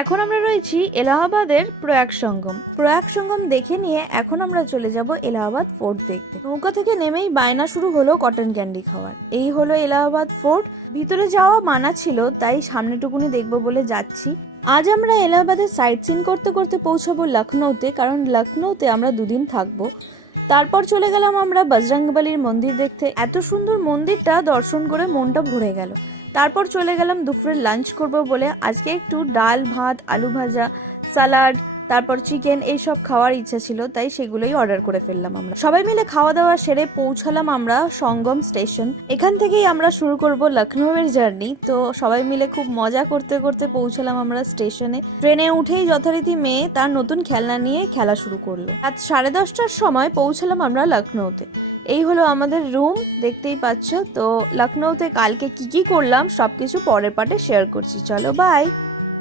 এখন আমরা রয়েছি এলাহাবাদের প্রয়াগ সঙ্গম। প্রয়াগ সঙ্গম দেখে নিয়ে এখন আমরা চলে যাব এলাহাবাদ ফোর্ট দেখতে। নৌকা থেকে নেমেই বায়না শুরু হলো কটন ক্যান্ডি খাওয়ার। এই হলো এলাহাবাদ ফোর্ট। ভিতরে যাওয়া মানা ছিল, তাই সামনেটুকুনি দেখবো বলে যাচ্ছি। আজ আমরা এলাহাবাদের সাইট সিন করতে করতে পৌঁছাবো লখনৌতে, কারণ লখনৌতে আমরা দুদিন থাকবো। তারপর চলে গেলাম আমরা বজরংবলীর মন্দির দেখতে। এত সুন্দর মন্দিরটা দর্শন করে মনটা ভরে গেল। তারপর চলে গেলাম দুপুরে লাঞ্চ করব বলে। আজকে একটু ডাল ভাত, আলু ভাজা, সালাড, তারপর চিকেন এইসব খাওয়ার ইচ্ছা ছিল, তাই সেগুলোই অর্ডার করে ফেললাম। আমরা সবাই মিলে খাওয়া দাওয়া সেরে পৌঁছালাম আমরা সঙ্গম স্টেশন। এখান থেকেই আমরা শুরু করব লখনৌয়ের জার্নি। তো সবাই মিলে খুব মজা করতে করতে পৌঁছালাম আমরা স্টেশনে। ট্রেনে উঠেই যথারীতি মেয়ে তার নতুন খেলনা নিয়ে খেলা শুরু করলো। রাত 10:30টার সময় পৌঁছালাম আমরা লখনৌতে। এই হলো আমাদের রুম, দেখতেই পাচ্ছ। তো লখনৌতে কালকে কি কি করলাম সবকিছু পরের পার্টে শেয়ার করছি। চলো বাই।